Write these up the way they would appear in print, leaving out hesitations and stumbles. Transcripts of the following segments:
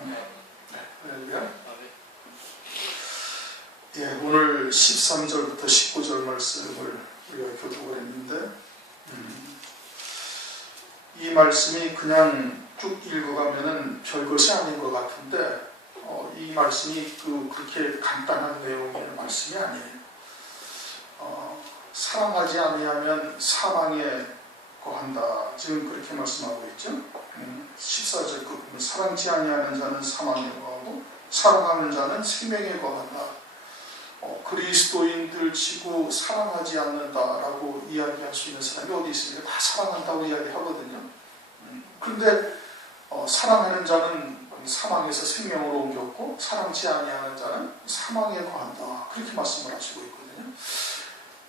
할렐루야. 예, 오늘 13절부터 19절 말씀을 우리가 교독을 했는데 이 말씀이 그냥 쭉 읽어가면은 별것이 아닌 것 같은데 이 말씀이 그렇게 간단한 내용의 말씀이 아니에요. 사랑하지 아니하면 사망에 거한다. 지금 그렇게 말씀하고 있죠. 14절 보면 사랑치 아니하는 자는 사망에 거하고 사랑하는 자는 생명에 거한다. 그리스도인들 치고 사랑하지 않는다라고 이야기할 수 있는 사람이 어디 있습니까? 다 사랑한다고 이야기하거든요. 그런데 사랑하는 자는 사망에서 생명으로 옮겼고 사랑치 아니하는 자는 사망에 거한다. 그렇게 말씀을 하시고 있거든요.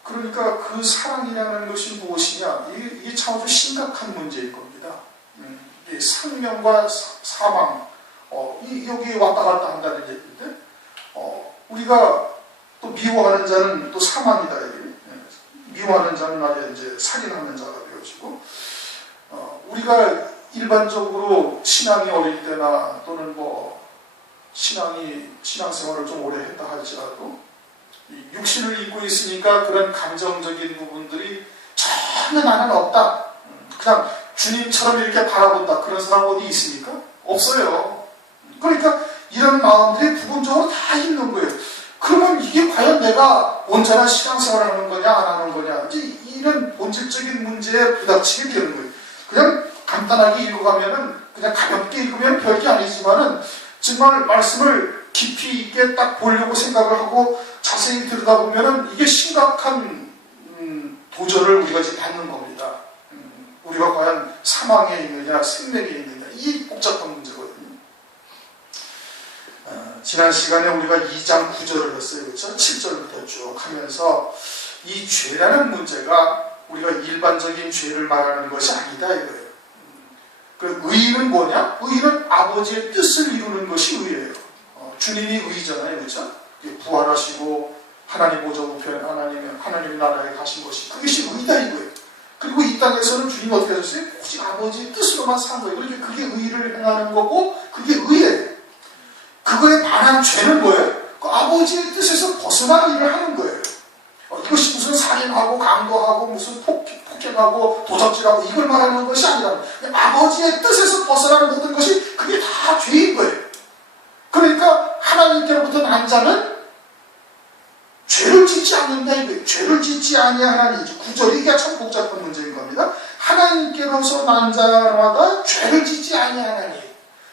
그러니까 그 사랑이라는 것이 무엇이냐? 이게 참 아주 심각한 문제일 겁니다. 생명과 사망, 여기 왔다 갔다 한다는 얘기인데, 우리가 또 미워하는 자는 또 사망이다. 미워하는 자는 아예 이제 살인하는 자가 되어지고, 우리가 일반적으로 신앙이 어릴 때나 또는 신앙생활을 좀 오래 했다 할지라도 육신을 입고 있으니까 그런 감정적인 부분들이 전혀 나는 없다. 그냥 주님처럼 이렇게 바라본다. 그런 사람 어디 있습니까? 없어요. 그러니까 이런 마음들이 부분적으로 다 있는 거예요. 그러면 이게 과연 내가 온전한 신앙생활을 하는 거냐 안 하는 거냐 이제 이런 본질적인 문제에 부닥치게 되는 거예요. 그냥 간단하게 읽어가면은 그냥 가볍게 읽으면 별게 아니지만은 정말 말씀을 깊이 있게 딱 보려고 생각을 하고 자세히 들여다보면은 이게 심각한 도전을 우리가 지금 받는 겁니다. 우리가 과연 사망에 있느냐 생명에 있느냐 이 복잡한 문제거든요. 지난 시간에 우리가 2장 9절을 했어요. 그렇죠? 7절부터 쭉 하면서 이 죄라는 문제가 우리가 일반적인 죄를 말하는 것이 아니다 이거예요. 그 의는 뭐냐? 의는 아버지의 뜻을 이루는 것이 의예요. 주님이 의잖아요. 그렇죠? 부활하시고 하나님 보좌 우편에 하나님의 나라에 가신 것이 그것이 의다 이거예요. 그리고 이 땅에서는 주님이 어떻게 하셨어요? 오직 아버지의 뜻으로만 산 거예요. 그러니까 그게 의를 행하는 거고 그게 의예요. 그거에 반한 죄는 뭐예요? 그 아버지의 뜻에서 벗어난 일을 하는 거예요. 이것이 무슨 살인하고 강도하고 무슨 폭행하고 도적질하고 이걸 말하는 것이 아니라 아버지의 뜻에서 벗어나는 모든 것이 그게 다 죄인 거예요. 그러니까 하나님께로부터 난 자는 죄를 짓지 않는다 이거예요. 죄를 짓지 아니하나니 구절이 이게 참 복잡한 문제인 겁니다. 하나님께로서 난 자마다 죄를 짓지 아니하나니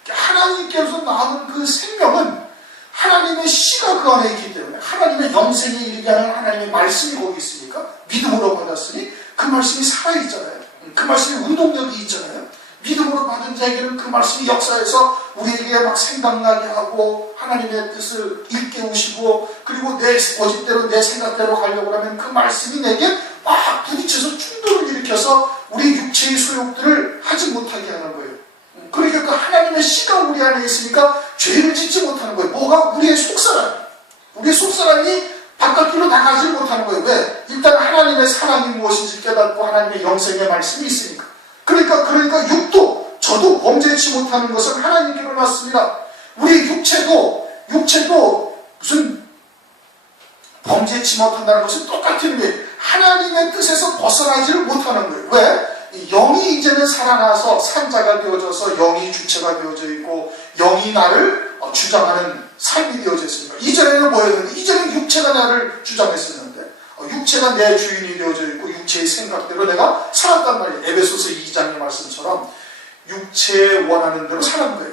하나님께로서 나는 그 생명은 하나님의 씨가 그 안에 있기 때문에 하나님의 영생에 이르게 하는 하나님의 말씀이 거기 있으니까 믿음으로 받았으니 그 말씀이 살아있잖아요. 그 말씀이 운동력이 있잖아요. 믿음으로 받은 자에게는 그 말씀이 역사해서 우리에게 막 생각나게 하고 하나님의 뜻을 일깨우시고 그리고 내 고집대로 내 생각대로 가려고 하면 그 말씀이 내게 막 부딪혀서 충돌을 일으켜서 우리 육체의 소욕들을 하지 못하게 하는 거예요. 그러니까 그 하나님의 씨가 우리 안에 있으니까 죄를 짓지 못하는 거예요. 뭐가? 우리의 속사람이 바깥으로 나가지 못하는 거예요. 왜? 일단 하나님의 사랑이 무엇인지 깨닫고 하나님의 영생의 말씀이 있으니까. 그러니까 육도 저도 범죄치 못하는 것은 하나님께로 났습니다. 우리 육체도 무슨 범죄치 못한다는 것은 똑같은 거예요. 하나님의 뜻에서 벗어나지를 못하는 거예요. 왜? 영이 이제는 살아나서 산자가 되어져서 영이 주체가 되어져 있고 영이 나를 주장하는 삶이 되어져 있습니다. 이전에는 뭐였는데? 이전에는 육체가 나를 주장했었는데 육체가 내 주인이 되어져 있고 육체의 생각대로 내가 살았단 말이에요. 에베소서 2장의 말씀처럼 육체에 원하는 대로 사는 거예요.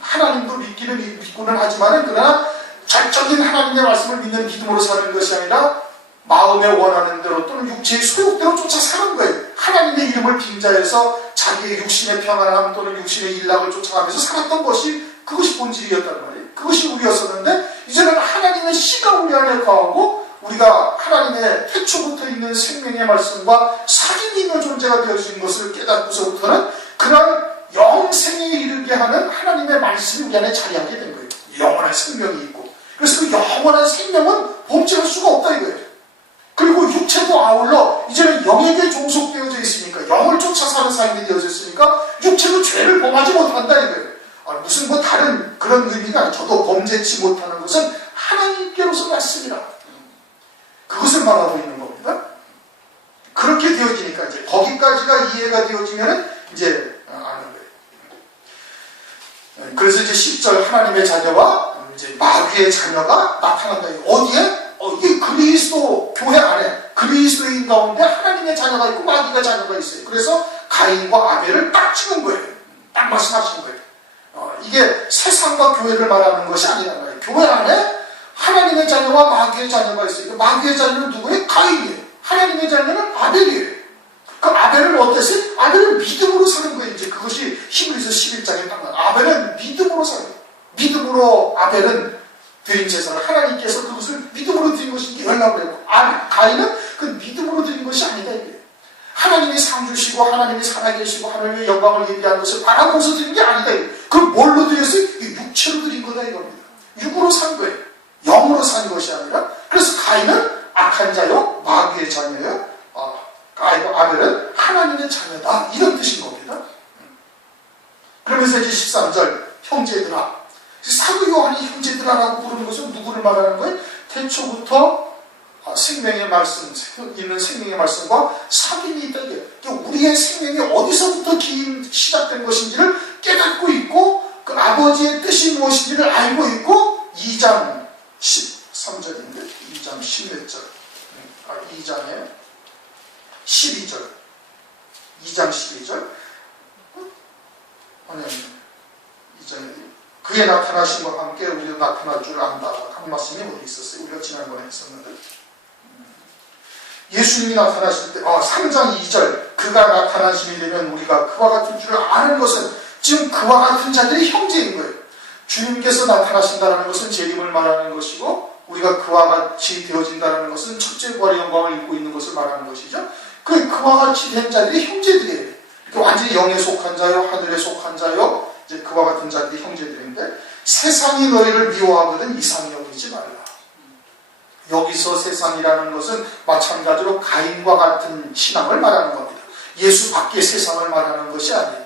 하나님도 믿고는 하지만 그러나 전적인 하나님의 말씀을 믿는 믿음으로 사는 것이 아니라 마음에 원하는 대로 또는 육체의 소욕대로 쫓아 사는 거예요. 하나님의 이름을 빙자해서 자기의 육신의 평안함 또는 육신의 일락을 쫓아가면서 살았던 것이 그것이 본질이었단 말이에요. 그것이 우리였었는데 이제는 하나님의 씨가 우리 안에 거하고 우리가 하나님의 태초부터 있는 생명의 말씀과 사귐이 있는 존재가 되어진 것을 깨닫고서부터는 그런 영생에 이르게 하는 하나님의 말씀이 우리 안에 자리하게 된 거예요. 영원한 생명이 있고 그래서 그 영원한 생명은 범죄할 수가 없다 이거예요. 그리고 육체도 아울러 이제는 영에게 종속되어져 있으니까 영을 쫓아 사는 삶이 되어져 있으니까 육체도 죄를 범하지 못한다 이거예요. 무슨 뭐 다른 그런 의미가 아니라 저도 범죄치 못하는 것은 하나님께로서 왔습니다. 그것을 말하고 있는 겁니다. 그렇게 되어지니까 이제 거기까지가 이해가 되어지면은 이제 아는 거예요. 그래서 이제 10절 하나님의 자녀와 이제 마귀의 자녀가 나타난다. 어디에? 이게 그리스도 교회 안에 그리스도인 가운데 하나님의 자녀가 있고 마귀가 자녀가 있어요. 그래서 가인과 아벨을 딱 찍은 거예요. 딱 말씀하신 거예요. 이게 세상과 교회를 말하는 것이 아니란 말이에요. 교회 안에 하나님의 자녀와 마귀의 자녀가 있어요. 마귀의 자녀는 누구예요? 가인이에요. 하나님의 자녀는 아벨이에요. 그 아벨은 어땠어요? 아벨은 믿음으로 사는 거예요. 이제 그것이 히브리서 11장에 딱 나와요. 아벨은 믿음으로 살아요. 믿음으로 아벨은 드린 제사를 하나님께서 그것을 믿음으로 드린 것이 연락을 했고, 가인은 그 믿음으로 드린 것이 아니다 이거예요. 하나님이 상 주시고 하나님이 살아계시고 하나님의 영광을 예비한 것을 바라보면서 드린 게 아니다. 그럼 뭘로 드렸어요? 육체로 드린 거다 이겁니다. 육으로 산 거예요. 영으로 산 것이 아니라. 그래서 가인은 악한 자요, 마귀의 자녀예요. 아벨은 하나님의 자녀다. 이런 뜻인 겁니다. 그러면서 이제 13절 형제들아. 사도 요한이 형제들아라고 부르는 것은 누구를 말하는 거예요? 태초부터 생명의 말씀, 있는 생명의 말씀과 사귐이 있다. 우리의 생명이 어디서부터 시작된 것인지를 깨닫고 있고 그 아버지의 뜻이 무엇인지를 알고 있고 2장 13절인데 2장 10몇 절 2장에 12절 2장 12절 아니 2장에 그의 나타나심과 함께 우리도 나타날 줄 안다. 한 말씀이 어디 있었어요? 우리가 지난번에 했었는데 예수님이 나타나실 때 3장 2절 그가 나타나심이 되면 우리가 그와 같은 줄을 아는 것은 지금 그와 같은 자들이 형제인 거예요. 주님께서 나타나신다는 것은 재림을 말하는 것이고 우리가 그와 같이 되어진다는 것은 첫째 부활의 영광을 입고 있는 것을 말하는 것이죠. 그와 같이 된 자들이 형제들이에요. 완전히 영에 속한 자요 하늘에 속한 자요 이제 그와 같은 자들이 형제들인데 세상이 너희를 미워하거든 이상히 여기지 말라. 여기서 세상이라는 것은 마찬가지로 가인과 같은 신앙을 말하는 겁니다. 예수 밖의 세상을 말하는 것이 아니에요.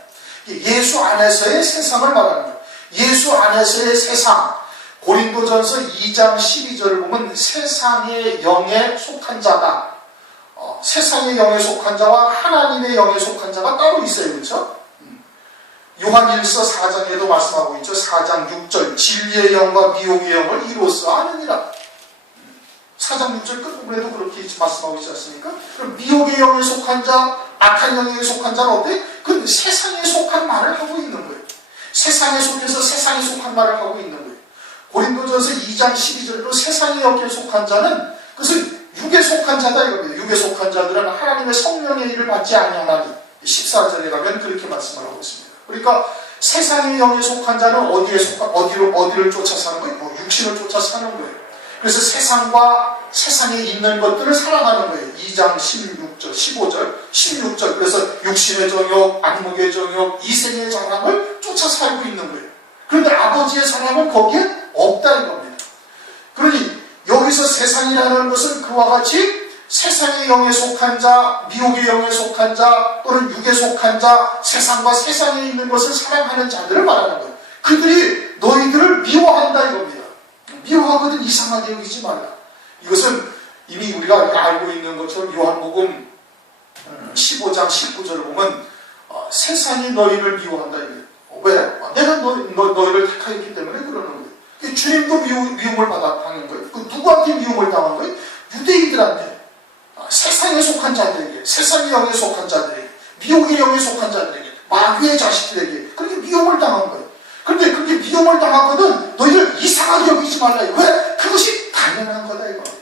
예수 안에서의 세상을 말하는 거예요. 예수 안에서의 세상. 고린도전서 2장 12절을 보면 세상의 영에 속한 자다. 세상의 영에 속한 자와 하나님의 영에 속한 자가 따로 있어요. 그렇죠? 요한일서 4장에도 말씀하고 있죠. 4장 6절 진리의 영과 미혹의 영을 이로써 아느니라. 4장 6절 끝부분에도 그렇게 말씀하고 있지 않습니까? 그럼 미혹의 영에 속한 자, 악한 영에 속한 자는 어때? 그 세상에 속한 말을 하고 있는 거예요. 세상에 속해서 세상에 속한 말을 하고 있는 거예요. 고린도전서 2장 12절로 세상에 엮여 속한 자는 그것은 육에 속한 자다 이겁니다. 육에 속한 자들은 하나님의 성령의 일을 받지 아니하나니 14절에 가면 그렇게 말씀을 하고 있습니다. 그러니까 세상의 영에 속한 자는 어디를 쫓아 사는 거예요? 육신을 쫓아 사는 거예요. 그래서 세상과 세상에 있는 것들을 사랑하는 거예요. 2장 16절, 15절, 16절. 그래서 육신의 정욕, 안목의 정욕, 이생의 자랑을 쫓아 살고 있는 거예요. 그런데 아버지의 사랑은 거기에 없다 이겁니다. 그러니 여기서 세상이라는 것은 그와 같이 세상의 영에 속한 자, 미혹의 영에 속한 자, 또는 육에 속한 자, 세상과 세상에 있는 것을 사랑하는 자들을 말하는 거예요. 그들이 너희들을 미워한다 이겁니다. 미워하거든 이상하게 여기지 말라. 이것은 이미 우리가 알고 있는 것처럼 요한복음 15장 19절을 보면 세상이 너희를 미워한다. 왜? 내가 너희를 택하였기 때문에 그러는 거예요. 주님도 미움을 당한 거예요. 누구한테 미움을 당한 거예요? 유대인들한테. 세상에 속한 자들에게, 세상의 영에 속한 자들에게, 미혹의 영에 속한 자들에게, 마귀의 자식들에게 그렇게 미움을 당한 거예요. 그런데 그렇게 미움을 당하거든 너희를 이상하게 여기지 말라. 왜? 그것이 당연한 거다 이겁니다.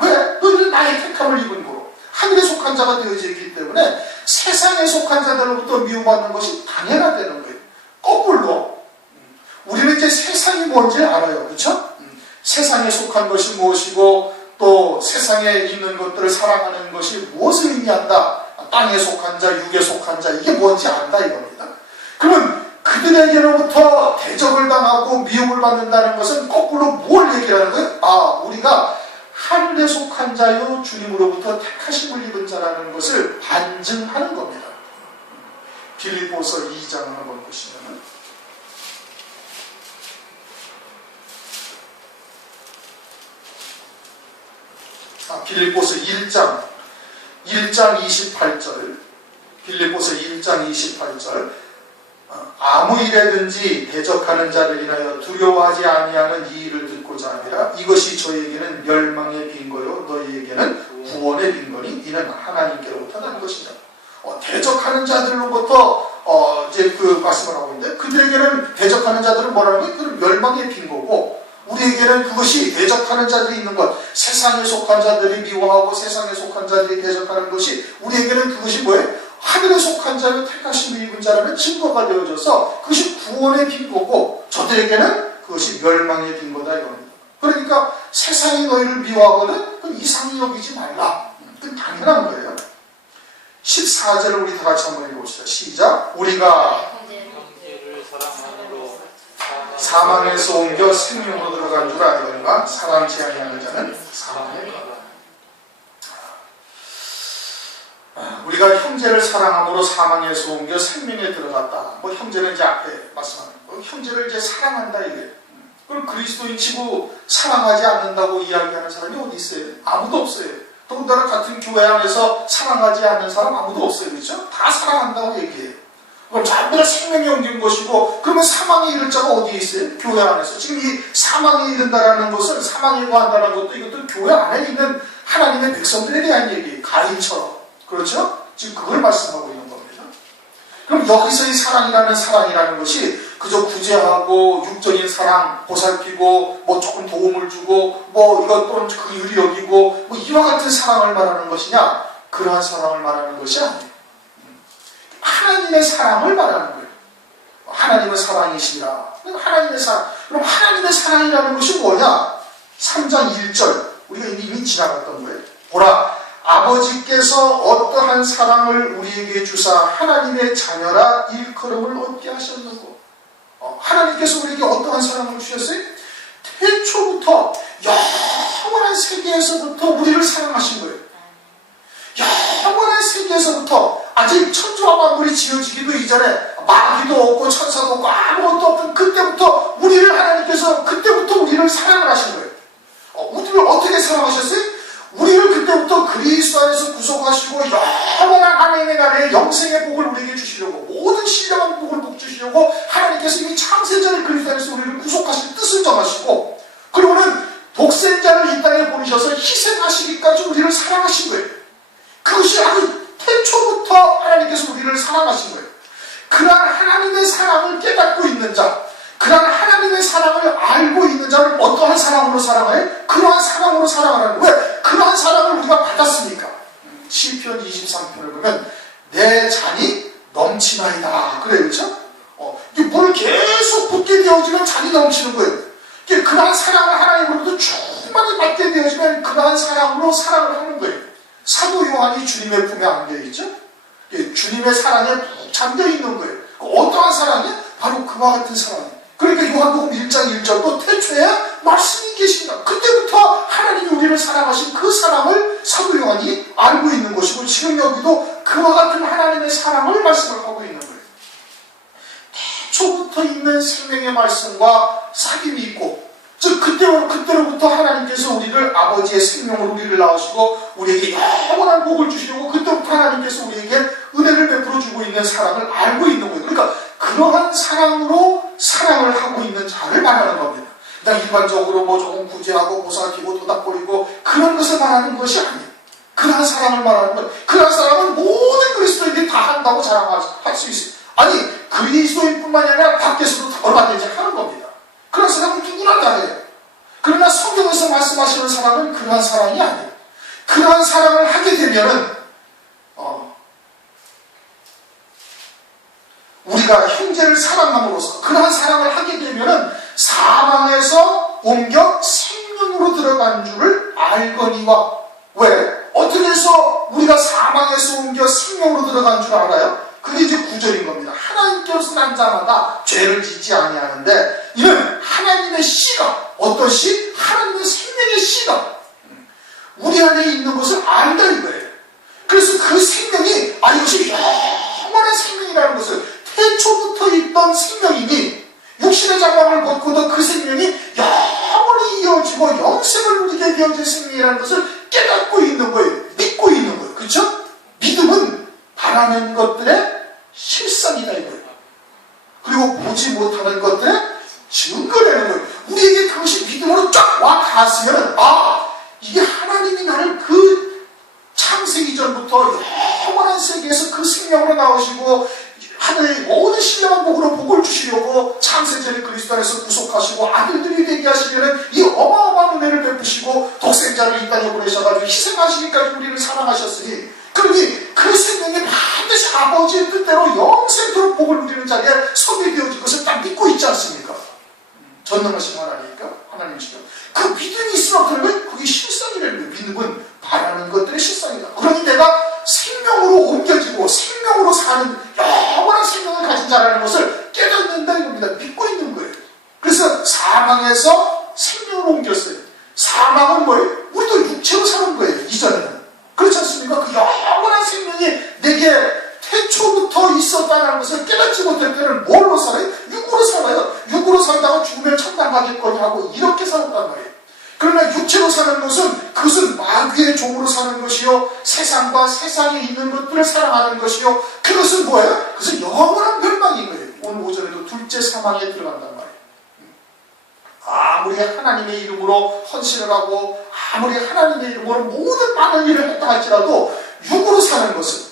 왜? 너희는 나의 택함을 입은 거로 하늘에 속한 자가 되어져 있기 때문에 세상에 속한 자들로부터 미움받는 것이 당연하다는 거예요. 거꾸로 우리는 이제 세상이 뭔지 알아요. 그렇죠? 세상에 속한 것이 무엇이고 또 세상에 있는 것들을 사랑하는 것이 무엇을 의미한다. 땅에 속한 자, 육에 속한 자 이게 뭔지 안다 이겁니다. 그러면 그들에게로부터 대적을 당하고 미움을 받는다는 것은 거꾸로 뭘 얘기하는 거예요? 우리가 하늘에 속한 자요 주님으로부터 택하심을 입은 자라는 것을 반증하는 겁니다. 빌립보서 2장을 한번 보시면은 빌립보서 1장 28절, 빌립보서 1장 28절, 아무 일에든지 대적하는 자를 인하여 두려워하지 아니하는 이 일을 듣고자 함이라. 이것이 저에게는 멸망의 빈거요 너희에게는 구원의 빈거니 이는 하나님께로부터 난 것이다. 대적하는 자들로부터 이제 그 말씀을 하고 있는데, 그들에게는 대적하는 자들은 뭐라는 거예요? 그건 멸망의 빈거고, 우리에게는 그것이 대적하는 자들이 있는 것, 세상에 속한 자들이 미워하고 세상에 속한 자들이 대적하는 것이, 우리에게는 그것이 뭐예요? 하늘에 속한 자를 택하심을 입은 자라는 증거가 되어져서 그것이 구원의 빈거고, 저들에게는 그것이 멸망의 빈거다 이겁니다. 그러니까 세상이 너희를 미워하거든 그건 이상히 여기지 말라. 그건 당연한 거예요. 14절을 우리 다 같이 한번 읽어봅시다. 시작. 우리가 사망에서 옮겨 생명으로 들어간 줄 알거니와 사랑치 아니하는 자는 사망에 가라. 우리가 형제를 사랑함으로 사망에서 옮겨 생명에 들어갔다. 뭐 형제는 이제 앞에 말씀하는 거, 형제를 이제 사랑한다 이게. 그럼 그리스도인 치고 사랑하지 않는다고 이야기하는 사람이 어디 있어요? 아무도 없어요. 더군다나 같은 교회 안에서 사랑하지 않는 사람 아무도 없어요. 그렇죠? 다 사랑한다고 얘기해요. 그럼 전부 다 생명이 옮긴 것이고, 그러면 사망에 이를 자가 어디에 있어요? 교회 안에서. 지금 이 사망에 이른다라는 것은, 사망에 거한다는 것도 이것도 교회 안에 있는 하나님의 백성들에 대한 얘기예요. 가인처럼. 그렇죠? 지금 그걸 말씀하고 있는 겁니다. 그럼 여기서의 사랑이라는 것이 그저 구제하고 육적인 사랑, 보살피고 뭐 조금 도움을 주고 뭐 이것 또는 그일이 여기고 뭐 이와 같은 사랑을 말하는 것이냐? 그러한 사랑을 말하는 것이 아니에요. 하나님의 사랑을 말하는 거예요. 하나님은 사랑이시라. 하나님의 사랑. 그럼 하나님의 사랑이라는 것이 뭐냐? 3장 1절. 우리가 이미 지나갔던 거예요. 보라, 아버지께서 어떠한 사랑을 우리에게 주사 하나님의 자녀라 일컬음을 얻게 하셨는고. 하나님께서 우리에게 어떠한 사랑을 주셨어요? 태초부터 영원한 세계에서부터 우리를 사랑하신 거예요. 영원한 세계에서부터 아직 천지와 만물이 지어지기도 이전에, 마귀도 없고 천사도 없고 아무것도 없던 그때부터 하나님께서 그때부터 우리를 사랑을 하신 거예요. 우리를 어떻게 사랑하셨어요? 우리를 그때부터 그리스도 안에서 구속하시고 영원한 하나님의 나라의 영생의 복을 우리에게 주시려고, 모든 신령한 복을 복 주시려고 하나님께서 이미 창세전에 그리스도 안에서 우리를 구속하실 뜻을 정하시고, 그리고는 독생자를 이 땅에 보내셔서 희생하시기까지 우리를 사랑하신 거예요. 그것이 아주 태초부터 하나님께서 우리를 사랑하신 거예요. 그러한 하나님의 사랑을 깨닫고 있는 자, 그러한 하나님의 사랑을 알고 있는 자를 어떠한 사랑으로 사랑해요? 그러한 사랑으로 사랑하라는 거예요. 왜? 그러한 사랑을 우리가 받았으니까. 시편 23편을 보면 내 잔이 넘치나이다. 그래요, 그렇죠? 물을 계속 붓게 되어지면 잔이 넘치는 거예요. 그러한 사랑을 하나님으로부터 충만히 받게 되어지면 그러한 사랑으로 사랑을 하는 거예요. 사도 요한이 주님의 품에 안겨 있죠? 주님의 사랑에 푹 잠겨 있는 거예요. 어떠한 사랑이요? 바로 그와 같은 사랑이에요. 그러니까 요한복음 1장 1절도 태초에 말씀이 계십니다. 그때부터 하나님이 우리를 사랑하신 그 사랑을 사도 요한이 알고 있는 것이고, 지금 여기도 그와 같은 하나님의 사랑을 말씀을 하고 있는 거예요. 태초부터 있는 생명의 말씀과 사귐이 있고, 즉 그때로부터 하나님께서 우리를 아버지의 생명으로 우리를 낳으시고 우리에게 영원한 복을 주시려고 그때부터 하나님께서 우리에게 은혜를 베풀어 주고 있는 사랑을 알고 있는 거예요. 그러니까 그러한 사랑으로 사랑을 하고 있는 자를 말하는 겁니다. 그냥 일반적으로 뭐 조금 구제하고 보살피고 도닥거리고 그런 것을 말하는 것이 아니에요. 그러한 사랑을 말하는 것, 그러한 사랑은 모든 그리스도인들이 다 한다고 자랑할 수 있어요. 아니, 그리스도인뿐만이 아니라 밖에서도 얼마든지 하는 겁니다. 그런 사람은 누구나 다 해요. 그러나 성경에서 말씀하시는 사랑은 그러한 사랑이 아니에요. 그러한 사랑을 하게 되면은 우리가 형제를 사랑함으로써 그러한 사랑을 하게 되면은 사망에서 옮겨 생명으로 들어간 줄을 알거니와. 왜? 어떻게 해서 우리가 사망에서 옮겨 생명으로 들어간 줄 알아요? 그게 이제 9절인 겁니다. 하나님께서 난 자마다 죄를 짓지 아니하는데 이는 하나님의 씨가, 어떤 씨? 하나님의 생명의 씨가 우리 안에 있는 것을 안다 이거예요. 그래서 그 생명이 이것이 영원한 생명이라는 것을, 태초부터 있던 생명이니 육신의 장막을 벗고도 그 생명이 영원히 이어지고 영생을 누리게 되어진 생명이라는 것을 깨닫고 있는 거예요. 믿고 있는 거예요. 그렇죠? 믿음은 바라는 것들의 실상이다 이거예요. 그리고 보지 못하는 것들의 증거라는 거예요. 우리에게 그것이 믿음으로 쫙 와 닿았으면 이게 하나님이 나를 그 창세기 전부터 영원한 세계에서 그 생명으로 나오시고 하늘의 모든 신령한 복으로 복을 주시려고 창세전에 그리스도 안에서 구속하시고 아들들이 되게 하시려는 이 어마어마한 은혜를 베푸시고 독생자를 이 땅에 보내셔가지고 희생하시기까지 우리를 사랑하셨으니, 그러니 그 생명이 반드시 아버지의 뜻대로 영생토록 복을 누리는 자리에 서게 되어질 것을 딱 믿고 있지 않습니까? 전능하신 하나님이니까 하나님이시죠. 그 믿음이 있으면 그러면 그게 실상이라는 거예요. 믿음은 바라는 것들의 실상이다. 그러니 내가 생명으로 옮겨지고 생명으로 사는 영원한 생명을 가진 자라는 것을 깨닫는다 이겁니다. 믿고 있는 거예요. 그래서 사망에서 생명으로 옮겼어요. 사망은 뭐예요? 우리도 육체로 사는 거예요. 이전에는. 그렇지 않습니까? 그 영원한 생명이 내게 태초부터 있었다는 것을 깨닫지 못할 때는 뭘로 살아요? 육으로 살아요. 육으로 살다가 죽으면 천당 가겠거니 하고 이렇게 살았단 말이에요. 그러나 육체로 사는 것은 그것은 마귀의 종으로 사는 것이요, 세상과 세상에 있는 것들을 사랑하는 것이요, 그것은 뭐예요? 그것은 영원한 멸망인 거예요. 오늘 오전에도 둘째 사망에 들어간단 말이에요. 아무리 하나님의 이름으로 헌신을 하고 아무리 하나님의 이름으로 모든 많은 일을 했다 할지라도 육으로 사는 것은,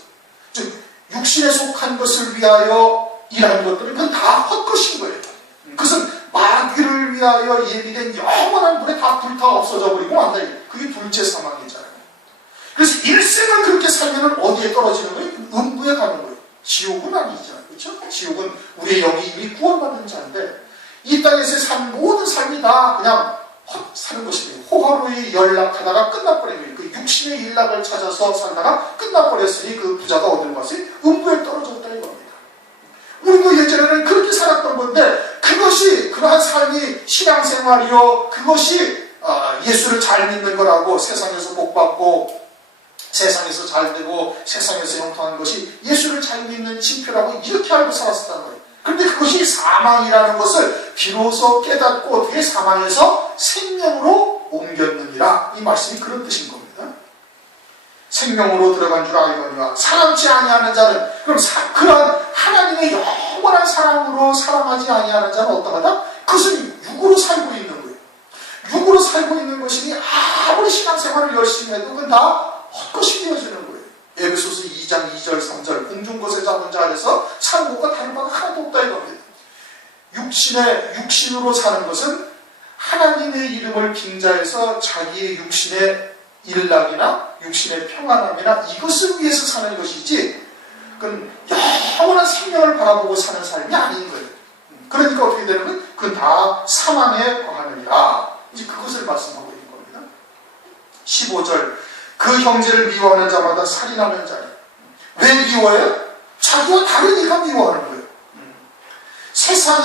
즉 육신에 속한 것을 위하여 일하는 것들은 그건 다 헛것인 거예요. 그것은 마귀를 위하여 예비된 영원한 불에 다 불타 없어져 버리고 만다. 그게 둘째 사망이잖아요. 그래서 일생을 그렇게 살면 어디에 떨어지는 거예요? 음부에 가는 거예요. 지옥은 아니잖아요. 그렇죠? 지옥은 우리의 영이 이미 구원받은 자인데, 이 땅에서 산 모든 삶이 다 그냥 사는 것이에요. 호화로이 연락하다가 끝나버린 거예요. 그 육신의 일락을 찾아서 살다가 끝나버렸으니 그 부자가 어딜 갔어요? 음부에 떨어졌다 이겁니다. 우리도 예전에는 그렇게 살았던 건데, 그것이 그러한 삶이 신앙생활이요, 그것이 예수를 잘 믿는 거라고, 세상에서 복받고 세상에서 잘되고 세상에서 형통한 것이 예수를 잘 믿는 징표라고 이렇게 알고 살았었단 거예요. 그런데 그것이 사망이라는 것을 비로소 깨닫고 어떻게 사망에서 생명으로 옮겼느니라, 이 말씀이 그런 뜻인 겁니다. 생명으로 들어간 줄 알거니와 사랑치 아니하는 자는, 그럼 그런 하나님의 영원한 사랑으로 사랑하지 아니하는 자는 어떠하다? 그것은 육으로 살고 있는 거예요. 육으로 살고 있는 것이니 아무리 신앙생활을 열심히 해도 그건 다 헛것이 되어지는 거예요. 에베소서 2장 2절 3절 공중 것에 잡은 자 안에서 사는 것과 다른 바가 하나도 없다 이겁니다. 육신으로 사는 것은 하나님의 이름을 빙자해서 자기의 육신의 일락이나 육신의 평안함이나 이것을 위해서 사는 것이지, 그건 영원한 생명을 바라보고 사는 삶이 아닌 거예요. 그러니까 어떻게 되는, 그건 다 사망에 거하느니라. 이제 그것을 말씀하고 있는 겁니다. 15절, 그 형제를 미워하는 자마다 살인하는 자니. 왜 미워해요? 자기와 다르니까 미워하는 거예요. 세상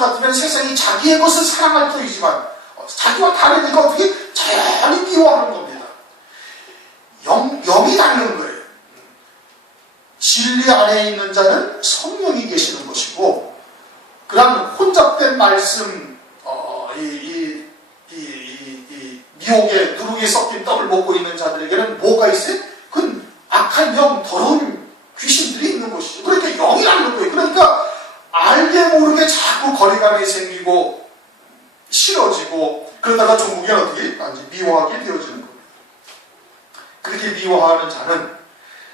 같으면 세상이 자기의 것을 사랑할 터이지만 자기와 다르니까 어떻게 자연히 미워하는 겁니다. 영이 다른 거예요. 진리 안에 있는 자는 성령이 계시는 것이고, 그런 혼잡된 말씀, 미혹에 누룩이 섞인 떡을 먹고 있는 자들에게는 뭐가 있어요? 그건 악한 영, 더러운 귀신들이 있는 것이죠. 그러니까 영이 다른 거예요. 그러니까 알게 모르게 자꾸 거리감이 생기고 싫어지고, 그러다가 종국이 어떻게 미워하게 되어지는 겁니다. 그렇게 미워하는 자는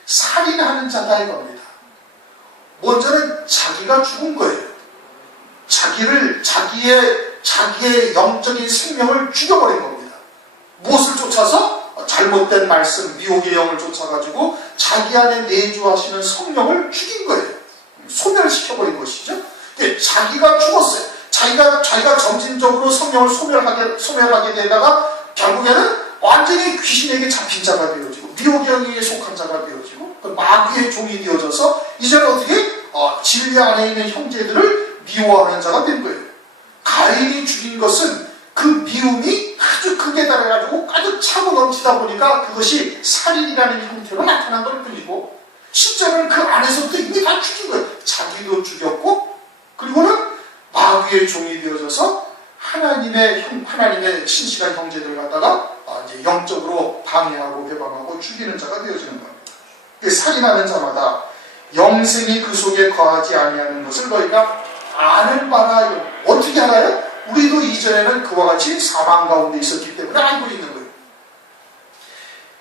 살인하는 자다 이겁니다. 먼저는 자기가 죽은 거예요. 자기의 영적인 생명을 죽여버린 겁니다. 무엇을 쫓아서? 잘못된 말씀, 미혹의 영을 쫓아가지고 자기 안에 내주하시는 성령을 죽인 거예요. 소멸시켜버린 것이죠. 자기가 죽었어요. 자기가 점진적으로 성령을 소멸하게 되다가 결국에는 완전히 귀신에게 잡힌 자가 되어지고 미혹의 영에 속한 자가 되어지고 마귀의 종이 되어져서 이제는 어떻게 진리 안에 있는 형제들을 미워하는 자가 된 거예요. 가인이 죽인 것은 그 미움이 아주 크게 달아가지고 가득 차고 넘치다 보니까 그것이 살인이라는 형태로 나타난 걸 뿐이고, 실제로는 그 안에서부터 이미 다 죽인 거예요. 자기도 죽였고, 그리고는 마귀의 종이 되어져서 하나님의 신실한 형제들을 갖다가 이제 영적으로 방해하고 배반하고 죽이는 자가 되어지는 겁니다. 살인하는 자마다 영생이 그 속에 거하지 아니하는 것을 너희가 아는 바라. 어떻게 알아요? 우리도 이전에는 그와 같이 사망 가운데 있었기 때문에 알고 있는 거예요.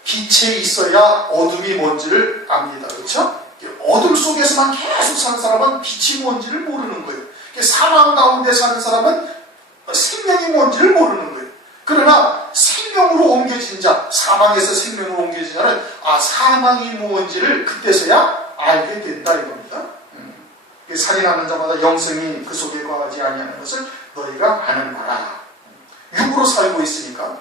빛에 있어야 어둠이 뭔지를 압니다. 그렇죠? 어둠 속에서만 계속 사는 사람은 빛이 뭔지를 모르는 거예요. 사망 가운데 사는 사람은 생명이 뭔지를 모르는 거예요. 그러나 생명으로 옮겨진 자, 사망에서 생명으로 옮겨진 자는 사망이 뭔지를 그때서야 알게 된다 이겁니다. 살인하는 자마다 영생이 그 속에 거하지 아니하는 것을 너희가 아는 바라. 육으로 살고 있으니까.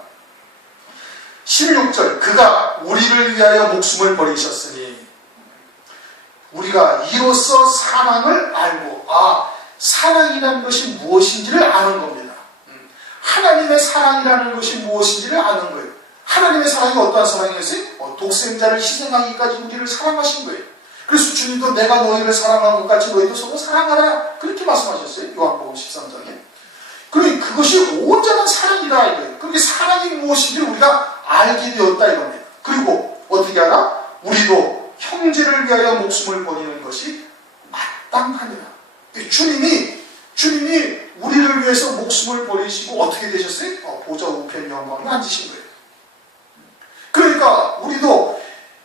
16절, 그가 우리를 위하여 목숨을 버리셨으니 우리가 이로써 사랑을 알고 사랑이라는 것이 무엇인지를 아는 겁니다. 하나님의 사랑이라는 것이 무엇인지를 아는 거예요. 하나님의 사랑이 어떠한 사랑이었어요? 독생자를 희생하기까지 우리를 사랑하신 거예요. 그래서 주님도 내가 너희를 사랑한 것 같이 너희도 서로 사랑하라 그렇게 말씀하셨어요. 요한복음 13장에. 그러니 그것이 온전한 사랑이다 이거예요. 그렇게 사랑이 무엇인지를 우리가 알게 되었다 이겁니다. 그리고 어떻게 알아? 우리도 형제를 위하여 목숨을 버리는 것이 마땅하니라. 주님이 우리를 위해서 목숨을 버리시고 어떻게 되셨어요? 보좌 우편 영광에 앉으신 거예요. 그러니까 우리도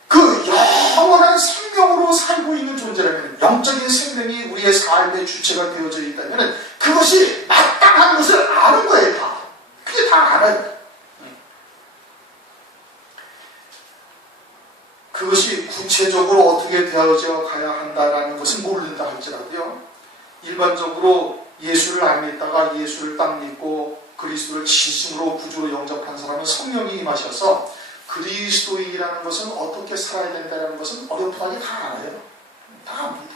그 영원한 생명으로 살고 있는 존재라면, 영적인 생명이 우리의 삶의 주체가 되어져 있다면 그것이 마땅한 것을 아는 거예요. 다. 그게 다 알아요. 그것이 구체적으로 어떻게 되어져 가야 한다라는 것은 모른다 할지라도요, 일반적으로 예수를 안 믿다가 예수를 딱 믿고 그리스도를 진심으로 구주로 영접한 사람은 성령이 임하셔서 그리스도인이라는 것은 어떻게 살아야 된다는 것은 어렵다니 다 알아요. 다 압니다.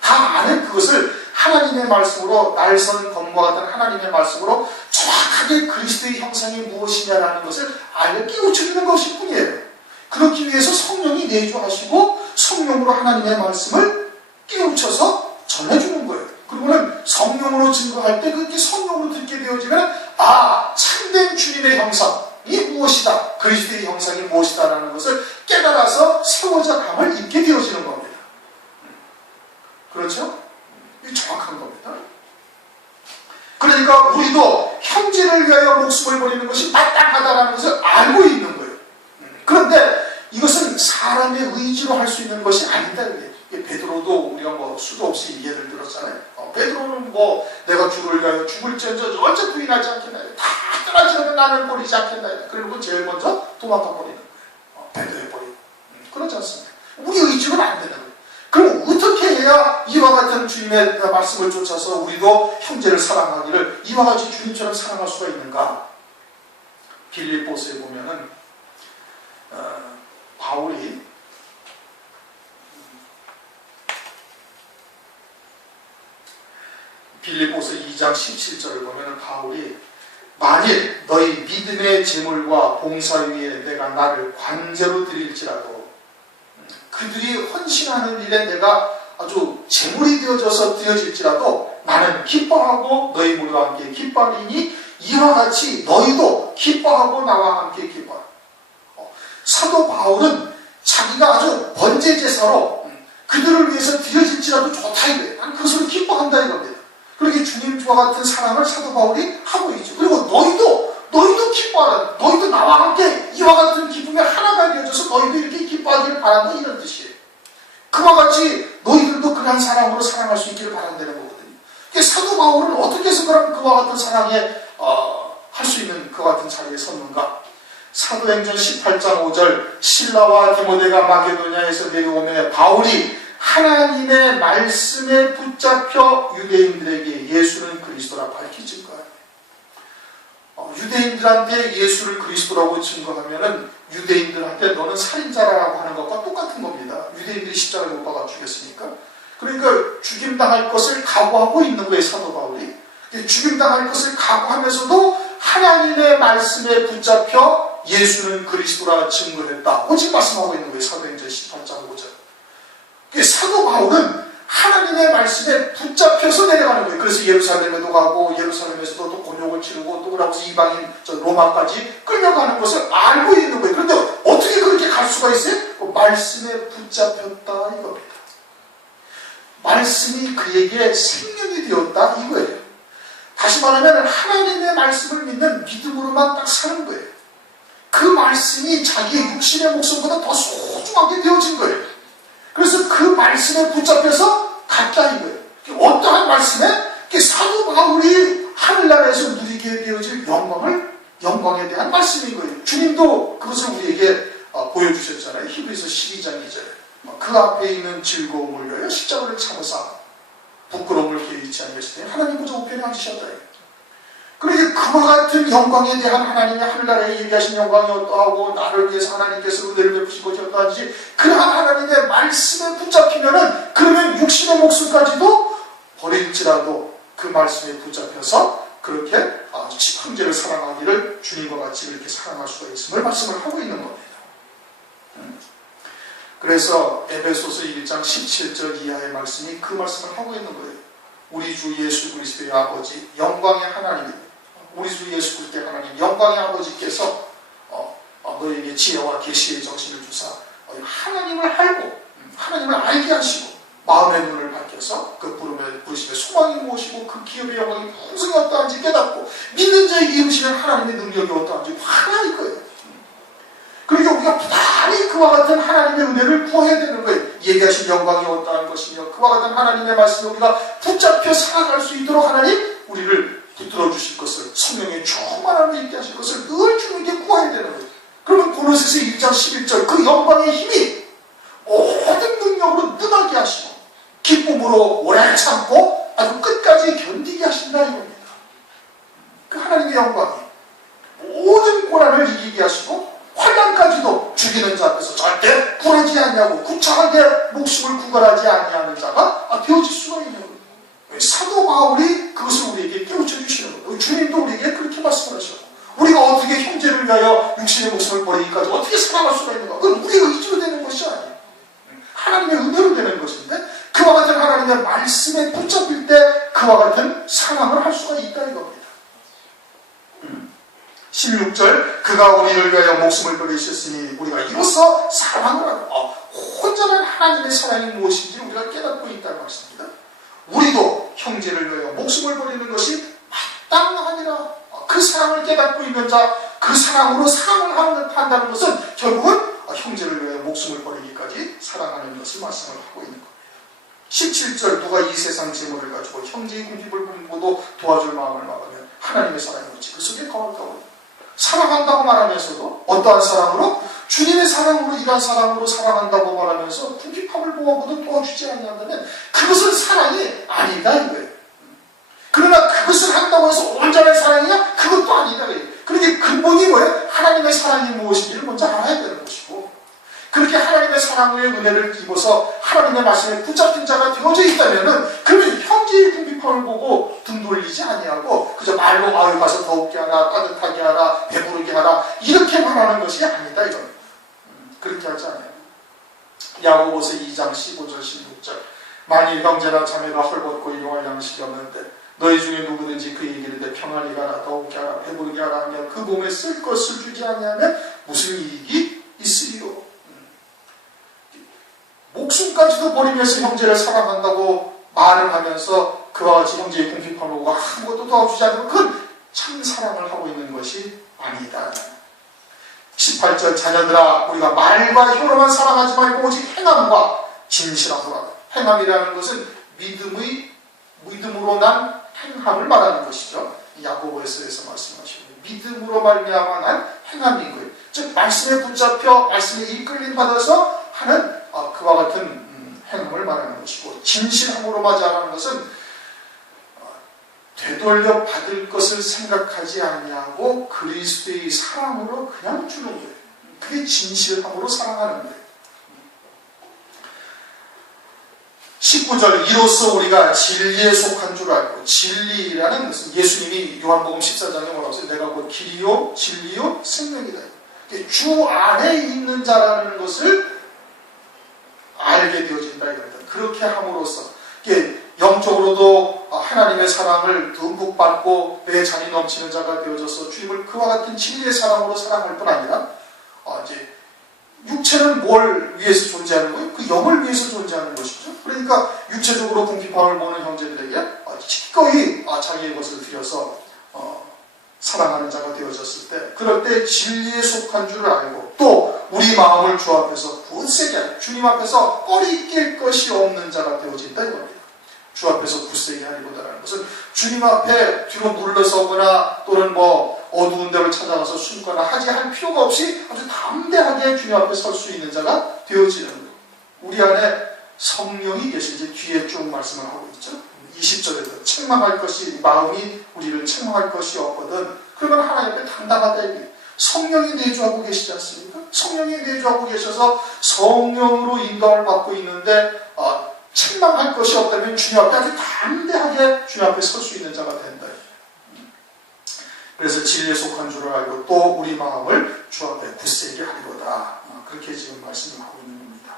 다 아는 그것을 하나님의 말씀으로, 날선 검과 같은 하나님의 말씀으로 정확하게 그리스도의 형상이 무엇이냐라는 것을 알려 깨우쳐주는 것일 뿐이에요. 그렇기 위해서 성령이 내주하시고 성령으로 하나님의 말씀을 깨우쳐서 전해주는 거예요. 그리고는 성령으로 증거할 때 그렇게 성령으로 듣게 되어지면 참된 주님의 형상이 무엇이다, 그리스도의 형상이 무엇이다 라는 것을 깨달아서 세워져 감을 입게 되어지는 겁니다. 그렇죠? 이게 정확한 겁니다. 그러니까 우리도 형제를 위하여 목숨을 버리는 것이 마땅하다는 것을 알고 있는 거예요. 그런데 이것은 사람의 의지로 할 수 있는 것이 아니다. 베드로도 우리가 수도 없이 예를 들었잖아요. 베드로는 내가 주를 위하여 죽을지언정 어째 부인하지 않겠나요? 다 떠나지면 나는 버리지 않겠나요? 그리고 제일 먼저 도망가 버리는 거예요. 베드로에 버리고. 그렇지 않습니까? 우리 의지로는 안 되는 거예요. 그럼 어떻게 해야 이와 같은 주님의 말씀을 쫓아서 우리도 형제를 사랑하기를 이와 같이 주님처럼 사랑할 수가 있는가? 빌립보서에 보면은 바울이 빌립보서 2장 17절을 보면 바울이 만일 너희 믿음의 제물과 봉사 위에 내가 나를 관제로 드릴지라도 그들이 헌신하는 일에 내가 아주 제물이 되어질지라도 나는 기뻐하고 너희 모두와 함께 기뻐하리니 이와 같이 너희도 기뻐하고 나와 함께 기뻐하라. 사도 바울은 자기가 아주 번제제사로 그들을 위해서 드려질지라도 좋다 이거예요. 난 그것으로 기뻐한다 이겁니다. 그렇게 주님과 같은 사랑을 사도 바울이 하고 있죠. 그리고 너희도 기뻐하라. 너희도 나와 함께 이와 같은 기쁨에 하나가 되어져서 너희도 이렇게 기뻐하기를 바란다 이런 뜻이에요. 그와 같이 너희들도 그러한 사랑으로 사랑할 수 있기를 바란다는 거거든요. 사도 바울은 어떻게 해서 그럼 그와 같은 사랑에 할 수 있는 그와 같은 자리에 섰는가? 사도행전 18장 5절 실라와 디모데가 마게도냐에서 내려오며 바울이 하나님의 말씀에 붙잡혀 유대인들에게 예수는 그리스도라 밝히 증거합니다. 유대인들한테 예수를 그리스도라고 증거하면은 유대인들한테 너는 살인자라고 하는 것과 똑같은 겁니다. 유대인들이 십자가에 못 박아 죽였으니까. 그러니까 죽임당할 것을 각오하고 있는 거예요, 사도 바울이. 죽임당할 것을 각오하면서도 하나님의 말씀에 붙잡혀 예수는 그리스도라 증거했다. 오직 말씀하고 있는 거예요. 사도행전 18장 5절. 사도 바울은 하나님의 하나님의 말씀에 붙잡혀서 내려가는 거예요. 그래서 예루살렘에도 가고 예루살렘에서도 또 곤욕을 치르고 또 그러고서 이방인 로마까지 끌려가는 것을 알고 있는 거예요. 그런데 어떻게 그렇게 갈 수가 있어요? 말씀에 붙잡혔다 이겁니다. 말씀이 그에게 생명이 되었다 이거예요. 다시 말하면 하나님의 말씀을 믿는 믿음으로만 딱 사는 거예요. 그 말씀이 자기의 육신의 목숨보다 더 소중하게 되어진 거예요. 그래서 그 말씀에 붙잡혀서 갔다 이거예요. 어떠한 말씀에? 사도 바울이 하늘나라에서 누리게 되어질 영광에 대한 말씀인 거예요. 주님도 그것을 우리에게 보여주셨잖아요. 히브리서 12장 2절. 그 앞에 있는 즐거움을 위하여 십자가를 참으사 부끄러움을 개의치 아니하시되 하나님 보좌 우편에 앉으셨다. 그러니까 그와 같은 영광에 대한 하나님의 하늘나라에 얘기하신 영광이 어떠하고 나를 위해서 하나님께서 은혜를 베푸신 것이 어떠한지 그러한 하나님의 말씀에 붙잡히면은 그러면 육신의 목숨까지도 버릴지라도 그 말씀에 붙잡혀서 그렇게 형제를 사랑하기를 주님과 같이 그렇게 사랑할 수가 있음을 말씀을 하고 있는 겁니다. 그래서 에베소서 1장 17절 이하의 말씀이 그 말씀을 하고 있는 거예요. 우리 주 예수 그리스도의 아버지 영광의 하나님, 우리 주 예수 그리스도의 하나님 영광의 아버지께서 너에게 지혜와 계시의 정신을 주사 하나님을 알고 하나님을 알게 하시고 마음의 눈을 밝혀서 그 부르심의 소망이 무엇이고 그 기업의 영광이 풍성이 어떠한지 깨닫고 믿는 자에게 이루시는 하나님의 능력이 어떠한지 확인할 거예요. 그러니까 우리가 부단히 그와 같은 하나님의 은혜를 구해야 되는 거예요. 얘기하신 영광이 어떠한 것이며 그와 같은 하나님의 말씀에 우리가 붙잡혀 살아갈 수 있도록 하나님 우리를 붙들어 주실 것을 성령의 충만함을 있게 하실 것을 늘 주님께 구해야 되는 거예요. 그러면 고린도서 1장 11절 그 영광의 힘이 모든 능력으로 능하게 하시고 기쁨으로 오래 참고 아주 끝까지 견디게 하신다 이겁니다. 그 하나님의 영광이 모든 고난을 이기게 하시고 환난까지도 죽이는 자 앞에서 절대 굴하지 않냐고 구차하게 목숨을 구걸하지 아니하는 자가 되어질 수가 있는 거예요. 사도 바울이 그것을 우리에게 깨우쳐 주시는 거예요. 주님도 우리에게 그렇게 말씀을 하셨고 우리가 어떻게 형제를 위하여 육신의 목숨을 버리기까지 어떻게 살아갈 수가 있는가? 그건 우리의 의지로 되는 것이 아니에요. 하나님의 은혜로 되는 것인데 그와 같은 하나님의 말씀에 붙잡힐 때 그와 같은 사랑을 할 수가 있다 이겁니다. 16절 그가 우리를 위하여 목숨을 버리셨으니 우리가 이로써 사랑을 하고 혼자는 하나님의 사랑이 무엇인지 우리가 깨닫고 있다는 말씀입니다. 우리도 형제를 위하여 목숨을 버리는 것이 마땅하니라. 그 사랑을 깨닫고 있는 자, 그 사랑으로 사랑을 한다는 것은 결국은 형제를 위하여 목숨을 버리기까지 사랑하는 것을 말씀을 하고 있는 겁니다. 17절 누가 이 세상 재물을 가지고 형제의 궁핍을 부리고도 도와줄 마음을 막으면 하나님의 사랑이 어찌 그 속에 거할까요? 사랑한다고 말하면서도 어떠한 사랑으로? 주님의 사랑으로 이러한 사랑으로 사랑한다고 말하면서 궁핍함을 보호하고도 도와주지 않는다면 그것은 사랑이 아니다 이거예요. 그러나 그것을 한다고 해서 온전한 사랑이냐? 그것도 아니다. 그러니까 근본이 뭐예요? 하나님의 사랑이 무엇인지를 먼저 알아야 되는 것이고 그렇게 하나님의 사랑의 은혜를 입어서 하나님의 말씀에 붙잡힌 자가 되어져 있다면 그러면 형제의 궁핍함을 보고 등 돌리지 아니하고 그저 말로 아유 가서 더웁게 하라 따뜻하게 하라 배부르게 하라 이렇게 말하는 것이 아니다 이건 그렇게 하지 않아요. 야고보서 2장 15절 16절 만일 형제나 자매가 헐벗고 일용할 양식이 없는데 너희 중에 누구든지 그에게 이르되 평안히 가라 더욱게 하라 배부르게 하라 하며 그 몸에 쓸 것을 주지 아니하면 무슨 이익이 있으리요. 목숨까지도 버리면서 형제를 사랑한다고 말을 하면서 그와 같이 형제의 궁핍함을 보고 아무것도 도와주지 않으면 그건 참 사랑을 하고 있는 것이 아니다. 18절 자녀들아 우리가 말과 혀로만 사랑하지 말고 오직 행함과 진실함으로 하라. 행함이라는 것은 믿음으로 난 행함을 말하는 것이죠. 야고보서에서 말씀하시는 믿음으로 말미암아 난 행함인 거예요. 즉 말씀에 붙잡혀 말씀에 이끌림 받아서 하는 그와 같은 행함을 말하는 것이고 진실함으로 맞이하는 것은 되돌려 받을 것을 생각하지 아니하고 그리스도의 사랑으로 그냥 주는 거예요. 그게 진실함으로 사랑하는 거예요. 19절 이로써 우리가 진리에 속한 줄 알고 진리라는 것은 예수님이 요한복음 14장에 뭐라고 했어요? 내가 곧 길이요 진리요 생명이다. 주 안에 있는 자라는 것을 알게 되어진다 이겁니다. 그렇게 함으로써 육체적으로도 하나님의 사랑을 듬뿍 받고 내 잔이 넘치는 자가 되어져서 주님을 그와 같은 진리의 사랑으로 사랑할 뿐 아니라 이제 육체는 뭘 위해서 존재하는 거예요? 그 영을 위해서 존재하는 것이죠. 그러니까 육체적으로 궁핍함을 보는 형제들에게 기꺼이 자기의 것을 들여서 사랑하는 자가 되어졌을 때, 그럴 때 진리에 속한 줄을 알고 또 우리 마음을 주 앞에서 굳세게, 주님 앞에서 꺼리 낄 것이 없는 자가 되어진다 이겁니다. 주 앞에서 굳세게 하리보다라는 것은 주님 앞에 뒤로 물러서거나 또는 어두운 데를 찾아가서 숨거나 하지 할 필요가 없이 아주 담대하게 주님 앞에 설 수 있는 자가 되어지는 거예요. 우리 안에 성령이 계신지 뒤에 쭉 말씀을 하고 있죠. 20절에도 책망할 것이, 마음이 우리를 책망할 것이 없거든. 그러면 하나님 앞에 당당하다 이게. 성령이 내주하고 계시지 않습니까? 성령이 내주하고 계셔서 성령으로 인도함을 받고 있는데 책망할 것이 없다면 주님 앞에 아주 담대하게 주님 앞에 설 수 있는 자가 된다. 그래서 진리에 속한 줄을 알고 또 우리 마음을 주 앞에 굳세게 하리로다. 그렇게 지금 말씀을 하고 있는 겁니다.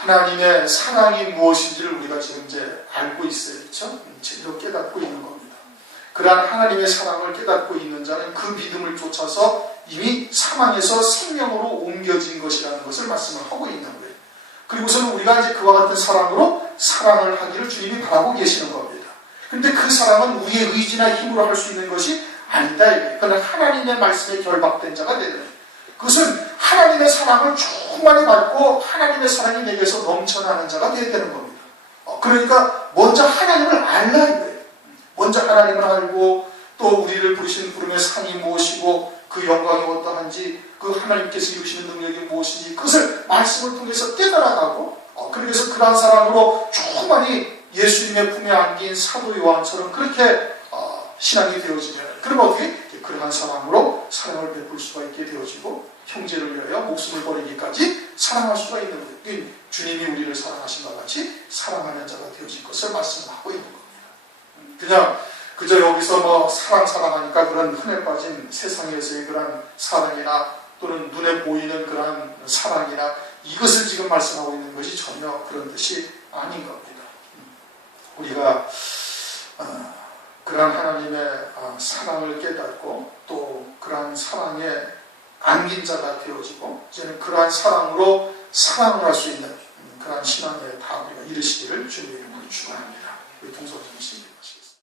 하나님의 사랑이 무엇인지를 우리가 지금 이제 알고 있어요. 그렇죠? 제대로 깨닫고 있는 겁니다. 그러한 하나님의 사랑을 깨닫고 있는 자는 그 믿음을 쫓아서 이미 사망에서 생명으로 옮겨진 것이라는 것을 말씀을 하고 있는 거예요. 그리고서는 우리가 이제 그와 같은 사랑으로 사랑을 하기를 주님이 바라고 계시는 겁니다. 그런데 그 사랑은 우리의 의지나 힘으로 할 수 있는 것이 아니다. 그는 하나님의 말씀에 결박된 자가 되는 거예요. 그것은 하나님의 사랑을 충만히 받고 하나님의 사랑이 내게서 넘쳐나는 자가 되어야 되는 겁니다. 그러니까 먼저 하나님을 알라 이거예요. 먼저 하나님을 알고 또 우리를 부르신 부름의 상이 무엇이고 그 영광이 어떠한지 그 하나님께서 이루시는 능력이 무엇인지 그것을 말씀을 통해서 깨달아가고 그래서 그러한 사랑으로 충만히 예수님의 품에 안긴 사도 요한처럼 그렇게 신앙이 되어지면 그러면 어떻게? 그러한 사랑으로 사랑을 베풀 수가 있게 되어지고 형제를 위하여 목숨을 버리기까지 사랑할 수가 있는 거예요. 주님이 우리를 사랑하신 것 같이 사랑하는 자가 되어질 것을 말씀하고 있는 겁니다. 그저 여기서 사랑하니까 그런 흔해 빠진 세상에서의 그런 사랑이나 또는 눈에 보이는 그런 사랑이나 이것을 지금 말씀하고 있는 것이 전혀 그런 뜻이 아닌 겁니다. 우리가 그러한 하나님의 사랑을 깨닫고 또 그러한 사랑에 안긴 자가 되어지고 이제는 그러한 사랑으로 사랑을 할 수 있는 그러한 신앙의 다 우리가 이르시기를 주님의 이름으로 축원합니다. 우리 동서정씨